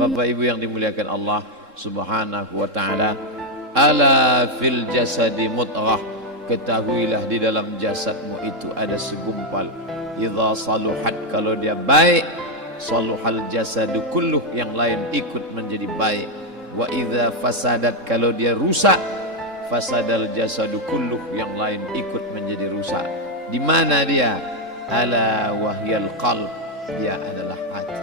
Bapak Ibu yang dimuliakan Allah Subhanahu wa taala, ala fil jasadi mudghah, ketahuilah di dalam jasadmu itu ada segumpal. Idza saluhat, kalau dia baik, saluhal jasadu kulluh, yang lain ikut menjadi baik. Wa idza fasadat, kalau dia rusak, fasadal jasadu kulluh, yang lain ikut menjadi rusak. Di mana dia? Ala wahyal qalb, dia adalah hati.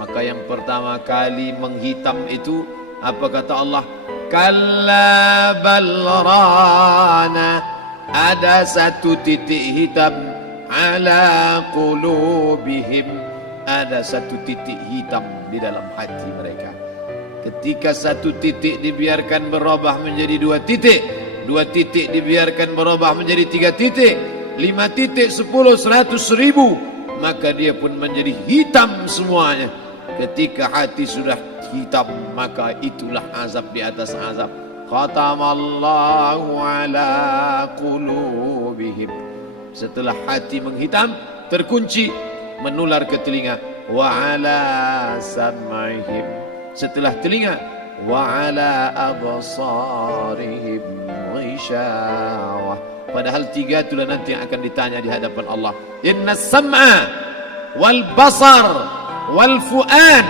Maka yang pertama kali menghitam itu apa kata Allah? Kalla balrana, ada satu titik hitam. Ala qulubihim, ada satu titik hitam di dalam hati mereka. Ketika satu titik dibiarkan berubah menjadi dua titik, dua titik dibiarkan berubah menjadi tiga titik, 5 titik, 10, 100, 1000, maka dia pun menjadi hitam semuanya. Ketika hati sudah hitam, maka itulah azab di atas azab. Khatamallahu ala qulubihim. Setelah hati menghitam, terkunci, menular ke telinga. Wa ala sam'ihim. Setelah telinga, wa ala absarihim ghishawah. Padahal 3 itulah nanti yang akan ditanya di hadapan Allah. Inna sam'a wal basar wal fuad.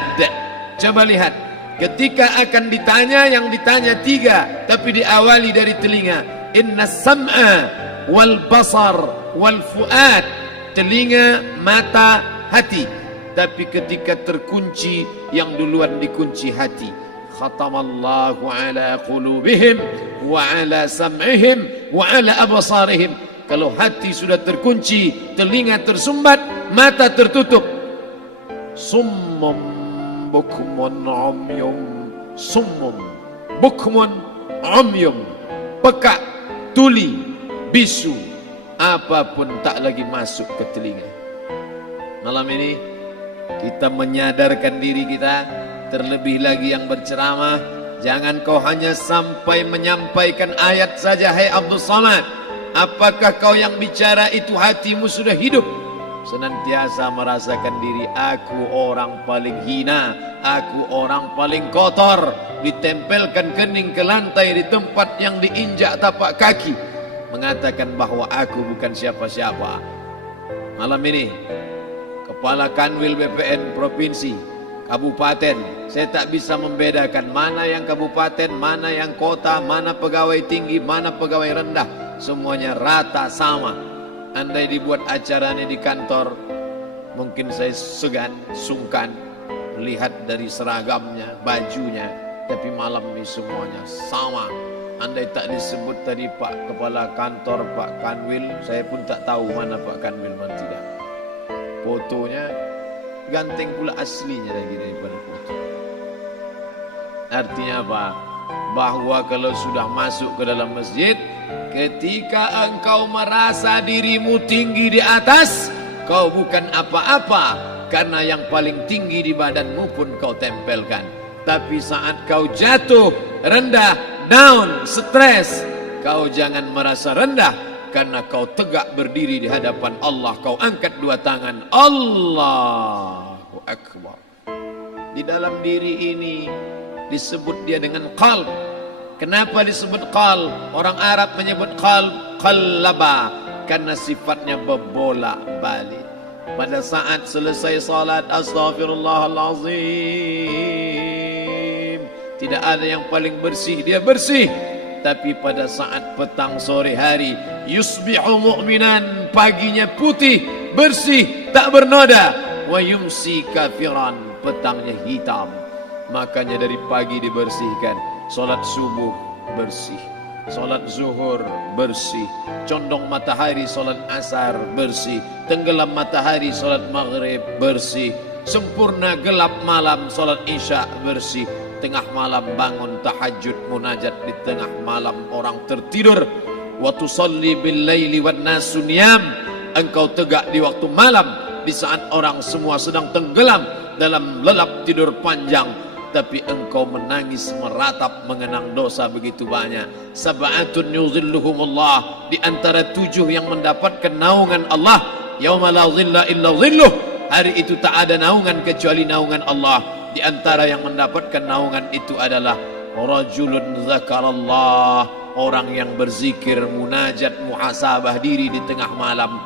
Coba lihat, ketika akan ditanya, yang ditanya 3, tapi diawali dari telinga. Inna sam'a wal basar wal fuad, telinga, mata, hati. Tapi ketika terkunci, yang duluan dikunci hati. Khatamallahu ala qulubihim wa ala sam'ihim wa ala absarihim. Kalau hati sudah terkunci, telinga tersumbat, mata tertutup. Summum bukmun umyum, summum bukmun umyum, peka, tuli, bisu, apapun tak lagi masuk ke telinga. Malam ini kita menyadarkan diri kita, terlebih lagi yang berceramah, jangan kau hanya sampai menyampaikan ayat saja. Hai Abdul Samad, apakah kau yang bicara itu hatimu sudah hidup? Senantiasa merasakan diri, aku orang paling hina, aku orang paling kotor, ditempelkan kening ke lantai di tempat yang diinjak tapak kaki, mengatakan bahwa aku bukan siapa-siapa. Malam ini Kepala Kanwil BPN Provinsi, Kabupaten, saya tak bisa membedakan mana yang kabupaten, mana yang kota, mana pegawai tinggi, mana pegawai rendah. Semuanya rata sama. Andai dibuat acaranya di kantor, mungkin saya segan, sungkan melihat dari seragamnya, bajunya. Tapi malam ini semuanya sama. Andai tak disebut tadi Pak Kepala Kantor, Pak Kanwil, saya pun tak tahu mana Pak Kanwil, mana tidak. Fotonya ganteng pula aslinya lagi daripada foto. Artinya apa? Bahwa kalau sudah masuk ke dalam masjid, ketika engkau merasa dirimu tinggi di atas, kau bukan apa-apa, karena yang paling tinggi di badanmu pun kau tempelkan. Tapi saat kau jatuh, rendah, down, stres, kau jangan merasa rendah, karena kau tegak berdiri di hadapan Allah. Kau angkat 2 tangan, Allahu Akbar. Di dalam diri ini disebut dia dengan qalb. Kenapa disebut qalb? Orang Arab menyebut qalb, qallaba, karena sifatnya berbolak-balik. Pada saat selesai salat, astaghfirullahalazim, tidak ada yang paling bersih, dia bersih. Tapi pada saat petang sore hari, yusbihu mu'minan, paginya putih, bersih, tak bernoda. Wa yumsi kafiran, petangnya hitam. Makanya dari pagi dibersihkan. Solat subuh bersih, solat zuhur bersih, condong matahari solat asar bersih, tenggelam matahari solat maghrib bersih, sempurna gelap malam solat isya bersih, tengah malam bangun tahajud munajat, di tengah malam orang tertidur. Wa tusalli bil laili wan nasu niyam, engkau tegak di waktu malam, di saat orang semua sedang tenggelam dalam lelap tidur panjang, tapi engkau menangis meratap mengenang dosa begitu banyak. Sab'atun yuzilluhumullah, di antara 7 yang mendapatkan naungan Allah. Yauma la zilla illa zilluh, hari itu tak ada naungan kecuali naungan Allah. Di antara yang mendapatkan naungan itu adalah rajulun zakarallah, orang yang berzikir, munajat, muhasabah diri di tengah malam,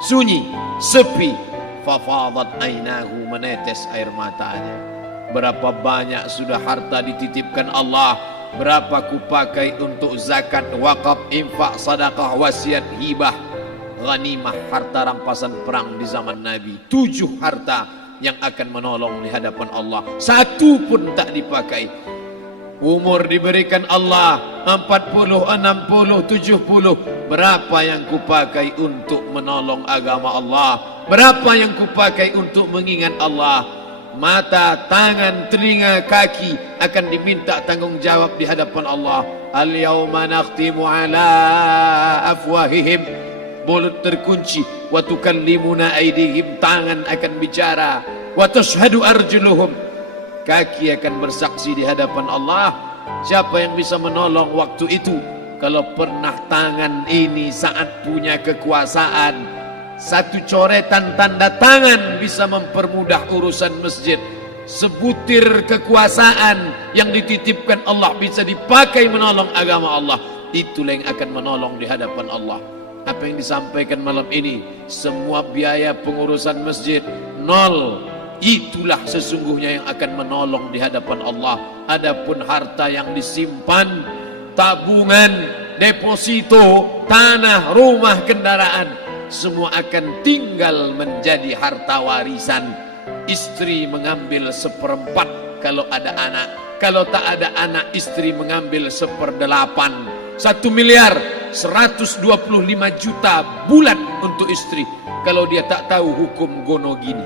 sunyi, sepi, fafadat ainahu, menetes air matanya. Berapa banyak sudah harta dititipkan Allah, berapa kupakai untuk zakat, wakaf, infak, sedekah, wasiat, hibah, ghanimah, harta rampasan perang di zaman Nabi. 7 harta yang akan menolong di hadapan Allah, 1 pun tak dipakai. Umur diberikan Allah 40, 60, 70. Berapa yang kupakai untuk menolong agama Allah? Berapa yang kupakai untuk mengingat Allah? Mata, tangan, telinga, kaki akan diminta tanggung jawab di hadapan Allah. Al-yawma nakhtimu ala afwahihim, mulut terkunci, wa tukallimuna aydihim, tangan akan bicara, wa tashhadu arjuluhum, kaki akan bersaksi di hadapan Allah. Siapa yang bisa menolong waktu itu? Kalau pernah tangan ini saat punya kekuasaan, 1 coretan tanda tangan bisa mempermudah urusan masjid. Sebutir kekuasaan yang dititipkan Allah bisa dipakai menolong agama Allah. Itulah yang akan menolong di hadapan Allah. Apa yang disampaikan malam ini, semua biaya pengurusan masjid nol. Itulah sesungguhnya yang akan menolong di hadapan Allah. Adapun harta yang disimpan, tabungan, deposito, tanah, rumah, kendaraan, semua akan tinggal menjadi harta warisan. Istri mengambil 1/4 kalau ada anak, kalau tak ada anak istri mengambil 1/8. 1 miliar 125 juta bulan untuk istri, kalau dia tak tahu hukum gono gini.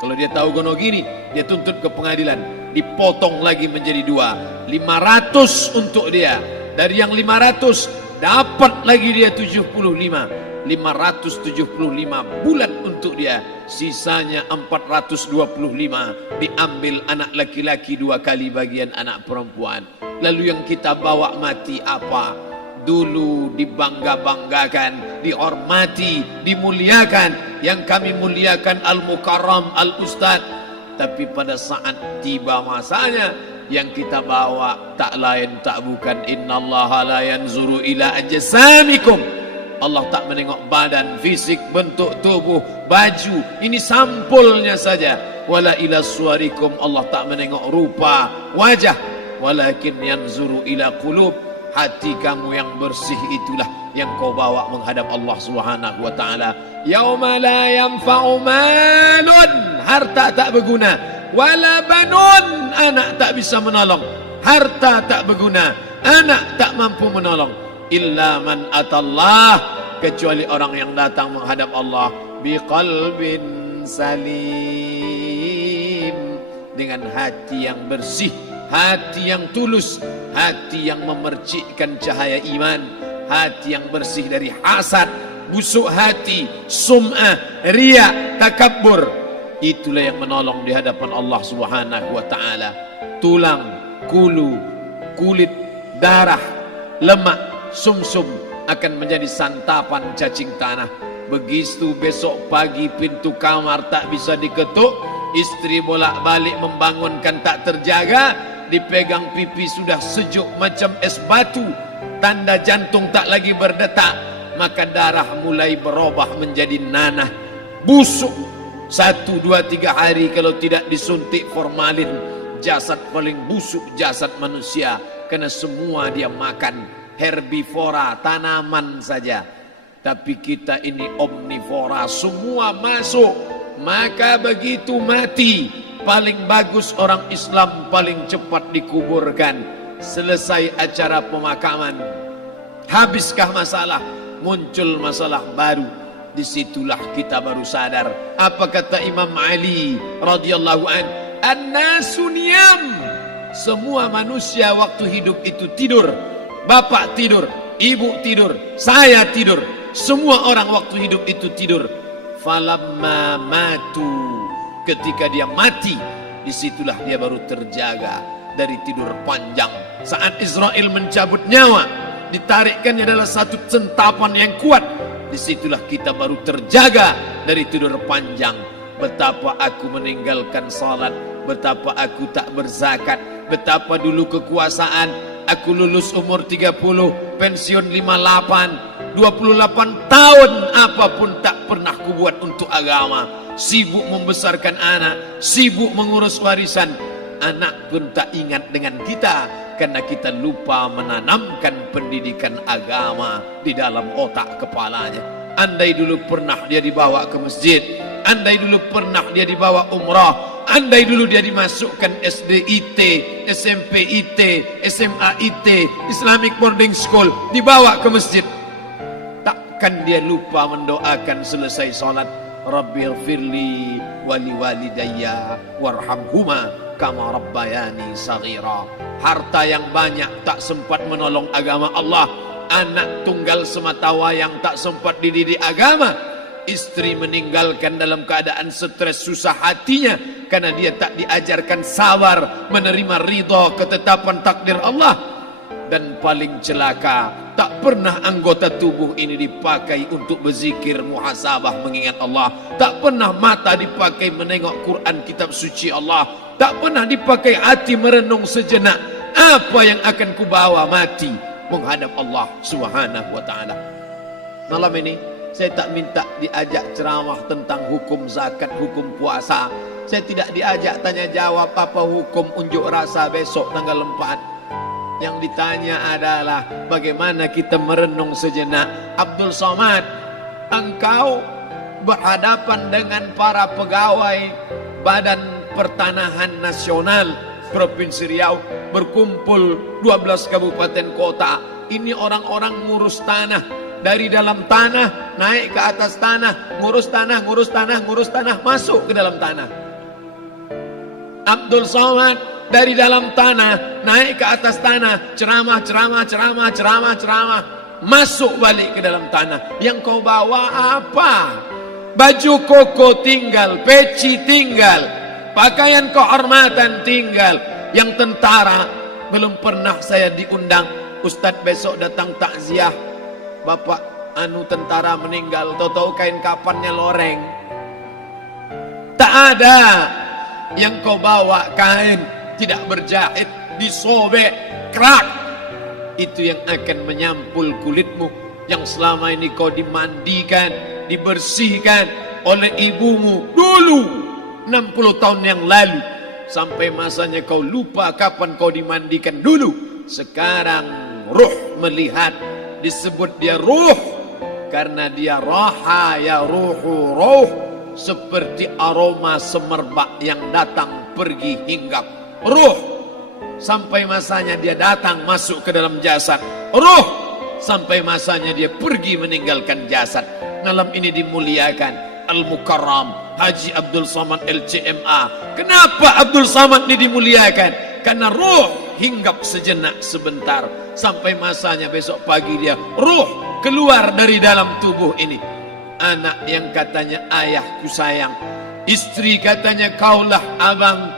Kalau dia tahu gono gini, dia tuntut ke pengadilan, dipotong lagi menjadi 2, 500 untuk dia. Dari yang 500 dapat lagi dia 75, 575 bulan untuk dia. Sisanya 425 diambil anak laki-laki 2 kali bagian anak perempuan. Lalu yang kita bawa mati apa? Dulu dibangga-banggakan, dihormati, dimuliakan. Yang kami muliakan Al-Mukarram, Al-Ustadz. Tapi pada saat tiba masanya, yang kita bawa tak lain tak bukan innallaha la yanzuru ila ajsamikum. Allah tak menengok badan, fisik, bentuk tubuh, baju. Ini sampulnya saja. Wala ila suwarikum, Allah tak menengok rupa, wajah. Walakin yanzuru ila qulub, hati kamu yang bersih itulah yang kau bawa menghadap Allah Subhanahu wa taala. Yauma la yanfa'u malun, harta tak berguna, wala banun, anak tak bisa menolong. Harta tak berguna, anak tak mampu menolong. Illa man atallah, kecuali orang yang datang menghadap Allah biqalbin salim, dengan hati yang bersih, hati yang tulus, hati yang memercikkan cahaya iman, hati yang bersih dari hasad, busuk hati, sum'ah, riya, takabbur. Itulah yang menolong di hadapan Allah Subhanahu wa taala. Tulang, kulu, kulit, darah, lemak, sumsum akan menjadi santapan cacing tanah. Begitu besok pagi pintu kamar tak bisa diketuk, istri bolak-balik membangunkan tak terjaga, dipegang pipi sudah sejuk macam es batu, tanda jantung tak lagi berdetak, maka darah mulai berubah menjadi nanah, busuk. 1, 2, 3 hari kalau tidak disuntik formalin, jasad paling busuk jasad manusia, karena semua dia makan herbivora, tanaman saja. Tapi kita ini omnivora, semua masuk. Maka begitu mati, paling bagus orang Islam paling cepat dikuburkan. Selesai acara pemakaman, habiskah masalah, muncul masalah baru. Disitulah kita baru sadar. Apa kata Imam Ali radhiyallahu an? An-nasu niyam. Semua manusia waktu hidup itu tidur. Bapak tidur, ibu tidur, saya tidur. Semua orang waktu hidup itu tidur. Falamma matu, ketika dia mati, disitulah dia baru terjaga dari tidur panjang. Saat Israel mencabut nyawa, ditarikkannya adalah satu centapan yang kuat. Disitulah kita baru terjaga dari tidur panjang. Betapa aku meninggalkan salat, betapa aku tak berzakat, betapa dulu kekuasaan, aku lulus umur 30, pensiun 58, 28 tahun apapun tak pernah kubuat untuk agama. Sibuk membesarkan anak, sibuk mengurus warisan. Anak pun tak ingat dengan kita karena kita lupa menanamkan pendidikan agama di dalam otak kepalanya. Andai dulu pernah dia dibawa ke masjid, andai dulu pernah dia dibawa umrah, andai dulu dia dimasukkan SD IT, SMP IT, SMA IT, Islamic Boarding School, dibawa ke masjid, takkan dia lupa mendoakan selesai salat, Rabbighfirli wali walidayya warhamhuma kama rabbayani saghira. Harta yang banyak tak sempat menolong agama Allah. Anak tunggal semata wayang tak sempat dididik agama. Istri meninggalkan dalam keadaan stres susah hatinya karena dia tak diajarkan sabar menerima ridha ketetapan takdir Allah. Dan paling celaka, tak pernah anggota tubuh ini dipakai untuk berzikir, muhasabah, mengingat Allah. Tak pernah mata dipakai menengok Quran, kitab suci Allah. Tak pernah dipakai hati merenung sejenak, apa yang akan kubawa mati menghadap Allah Subhanahu wa ta'ala. Malam ini saya tak minta diajak ceramah tentang hukum zakat, hukum puasa. Saya tidak diajak tanya jawab apa hukum unjuk rasa besok tanggal 4. Yang ditanya adalah bagaimana kita merenung sejenak. Abdul Somad, engkau berhadapan dengan para pegawai Badan Pertanahan Nasional Provinsi Riau, berkumpul 12 kabupaten kota. Ini orang-orang ngurus tanah, dari dalam tanah naik ke atas tanah, ngurus tanah, ngurus tanah, ngurus tanah, masuk ke dalam tanah. Abdul Somad dari dalam tanah naik ke atas tanah, ceramah, masuk balik ke dalam tanah. Yang kau bawa apa? Baju koko tinggal, peci tinggal, pakaian kehormatan tinggal. Yang tentara belum pernah saya diundang. Ustadz besok datang takziah, bapak tentara meninggal, tahu-tahu kain kapannya loreng. Tak ada. Yang kau bawa kain tidak berjahit, disobek, kerak. Itu yang akan menyampul kulitmu, yang selama ini kau dimandikan, dibersihkan oleh ibumu dulu 60 tahun yang lalu. Sampai masanya kau lupa kapan kau dimandikan dulu. Sekarang ruh melihat, disebut dia ruh karena dia raha ya ruhu ruh, seperti aroma semerbak yang datang pergi hinggap. Ruh sampai masanya dia datang masuk ke dalam jasad. Ruh sampai masanya dia pergi meninggalkan jasad. Malam ini dimuliakan Al-Mukarram Haji Abdul Somad LCMA. Kenapa Abdul Somad ini dimuliakan? Karena ruh hinggap sejenak sebentar, sampai masanya besok pagi dia ruh keluar dari dalam tubuh ini. Anak yang katanya ayahku sayang, istri katanya kaulah abang,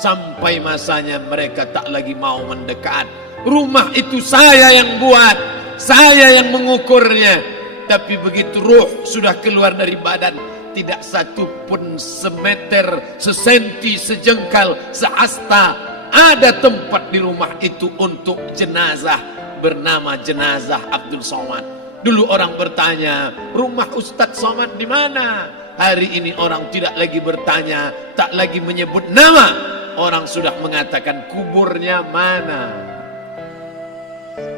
sampai masanya mereka tak lagi mau mendekat. Rumah itu saya yang buat, saya yang mengukurnya. Tapi begitu ruh sudah keluar dari badan, tidak satu pun semeter, sesenti, sejengkal, sehasta ada tempat di rumah itu untuk jenazah bernama jenazah Abdul Somad. Dulu orang bertanya, rumah Ustadz Somad di mana? Hari ini orang tidak lagi bertanya, tak lagi menyebut nama. Orang sudah mengatakan kuburnya mana.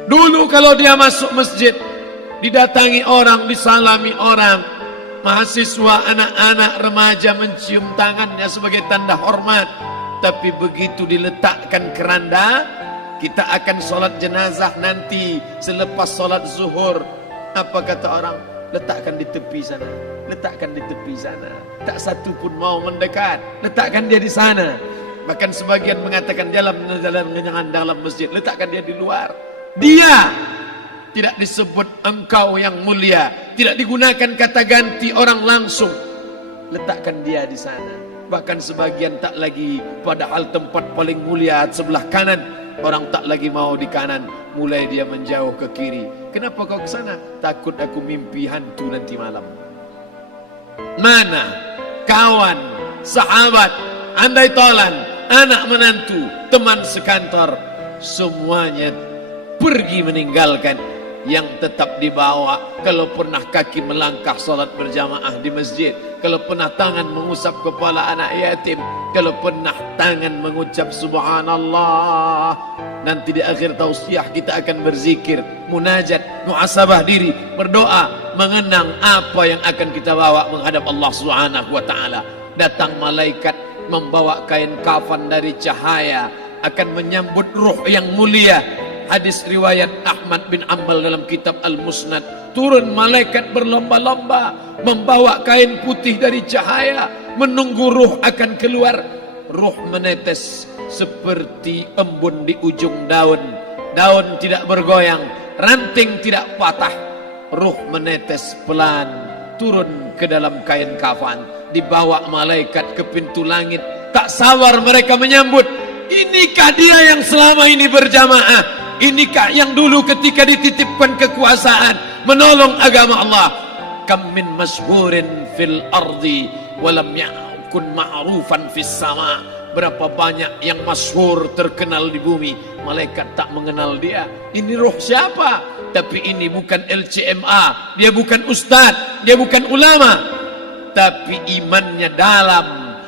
Dulu kalau dia masuk masjid, didatangi orang, disalami orang, mahasiswa, anak-anak, remaja mencium tangannya sebagai tanda hormat. Tapi begitu diletakkan keranda, kita akan sholat jenazah nanti selepas sholat zuhur. Apa kata orang? Letakkan di tepi sana, letakkan di tepi sana. Tak satu pun mau mendekat, letakkan dia di sana. Bahkan sebagian mengatakan dalam masjid, letakkan dia di luar. Dia tidak disebut engkau yang mulia, tidak digunakan kata ganti orang langsung. Letakkan dia di sana. Bahkan sebagian tak lagi, padahal tempat paling mulia sebelah kanan, orang tak lagi mau di kanan, mulai dia menjauh ke kiri. Kenapa kau ke sana? Takut aku mimpi hantu nanti malam. Mana kawan, sahabat, andai tolan, anak menantu, teman sekantor, semuanya pergi meninggalkan. Yang tetap dibawa, kalau pernah kaki melangkah salat berjamaah di masjid, kalau pernah tangan mengusap kepala anak yatim, kalau pernah tangan mengucap subhanallah. Nanti di akhir tausiah kita akan berzikir, munajat, muhasabah diri, berdoa, mengenang apa yang akan kita bawa menghadap Allah Subhanahu wa taala. Datang malaikat membawa kain kafan dari cahaya, akan menyambut ruh yang mulia. Hadis riwayat Ahmad bin Ambal dalam kitab Al-Musnad, turun malaikat berlomba-lomba membawa kain putih dari cahaya, menunggu ruh akan keluar. Ruh menetes seperti embun di ujung daun, daun tidak bergoyang, ranting tidak patah. Ruh menetes pelan turun ke dalam kain kafan, dibawa malaikat ke pintu langit. Tak sabar mereka menyambut, inikah dia yang selama ini berjamaah? Inikah yang dulu ketika dititipkan kekuasaan menolong agama Allah? Kam min masyhurin fil ardi walam yakun ma'rufan fis sama. Berapa banyak yang masyhur terkenal di bumi, malaikat tak mengenal dia. Ini roh siapa? Tapi ini bukan LCMA, dia bukan ustadz, dia bukan ulama, tapi imannya dalam.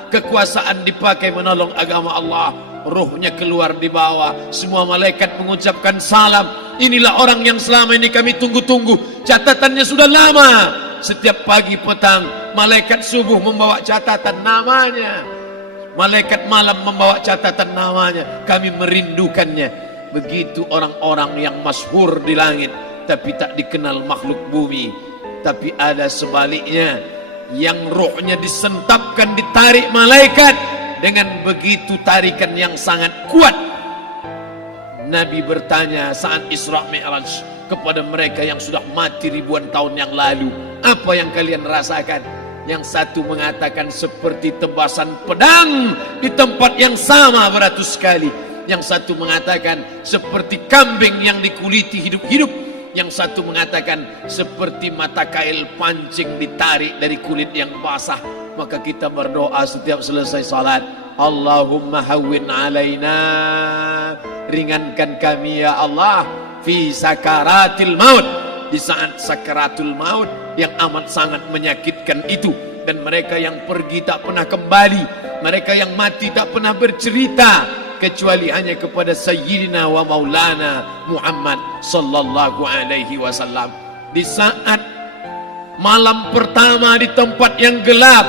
Kekuasaan dipakai menolong agama Allah. Ruhnya keluar di bawah, semua malaikat mengucapkan salam. Inilah orang yang selama ini kami tunggu-tunggu, catatannya sudah lama. Setiap pagi petang malaikat subuh membawa catatan namanya, malaikat malam membawa catatan namanya. Kami merindukannya. Begitu orang-orang yang masyhur di langit tapi tak dikenal makhluk bumi. Tapi ada sebaliknya, yang rohnya disentapkan, ditarik malaikat dengan begitu tarikan yang sangat kuat. Nabi bertanya saat Isra Mi'raj kepada mereka yang sudah mati ribuan tahun yang lalu, apa yang kalian rasakan? Yang satu mengatakan seperti tebasan pedang di tempat yang sama beratus kali. Yang satu mengatakan seperti kambing yang dikuliti hidup-hidup. Yang satu mengatakan seperti mata kail pancing ditarik dari kulit yang basah. Maka kita berdoa setiap selesai salat, Allahumma hawwin alaina, ringankan kami ya Allah, fi sakaratil maut, di saat sakaratul maut yang amat sangat menyakitkan itu. Dan mereka yang pergi tak pernah kembali, mereka yang mati tak pernah bercerita kecuali hanya kepada Sayyidina wa Maulana Muhammad sallallahu alaihi wasallam. Di saat malam pertama di tempat yang gelap,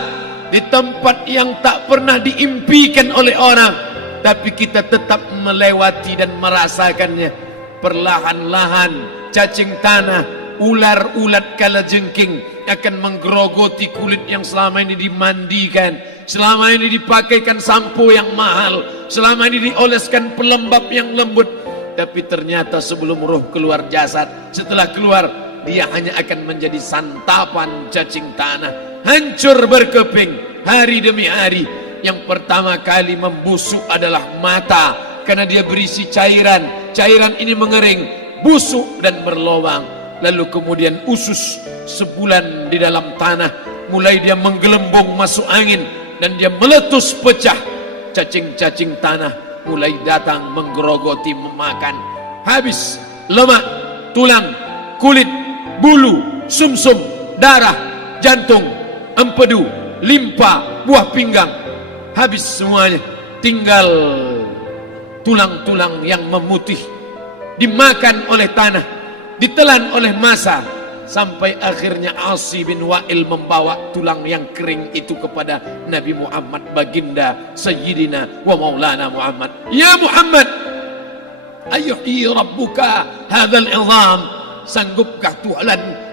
di tempat yang tak pernah diimpikan oleh orang, tapi kita tetap melewati dan merasakannya. Perlahan-lahan cacing tanah, ular-ulat kalajengking akan menggerogoti kulit yang selama ini dimandikan, selama ini dipakaikan sampo yang mahal, selama ini dioleskan pelembab yang lembut. Tapi ternyata sebelum roh keluar jasad, setelah keluar dia hanya akan menjadi santapan cacing tanah, hancur berkeping hari demi hari. Yang pertama kali membusuk adalah mata, karena dia berisi cairan. Cairan ini mengering, busuk dan berlubang. Lalu kemudian usus sebulan di dalam tanah, mulai dia menggelembung masuk angin dan dia meletus pecah. Cacing-cacing tanah mulai datang menggerogoti, memakan. Habis lemak, tulang, kulit, bulu, sumsum, darah, jantung, empedu, limpa, buah pinggang. Habis semuanya, tinggal tulang-tulang yang memutih, dimakan oleh tanah, ditelan oleh massa, sampai akhirnya Asi bin Wa'il membawa tulang yang kering itu kepada Nabi Muhammad, baginda Sayyidina wa Maulana Muhammad. Ya Muhammad, ayuhyi rabbuka hadzal izam, sanggupkah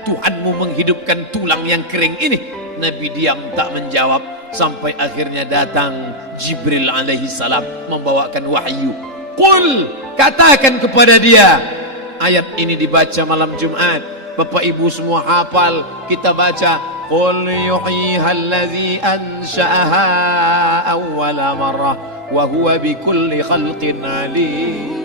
Tuhanmu menghidupkan tulang yang kering ini? Nabi diam tak menjawab, sampai akhirnya datang Jibril alaihi salam membawakan wahyu. Qul, katakan kepada dia. Ayat ini dibaca malam Jumat. Bapak Ibu semua hafal, kita baca. Qul yuhyiha allazi ansha'aha awwala marrah wa huwa bikulli khalqin alim.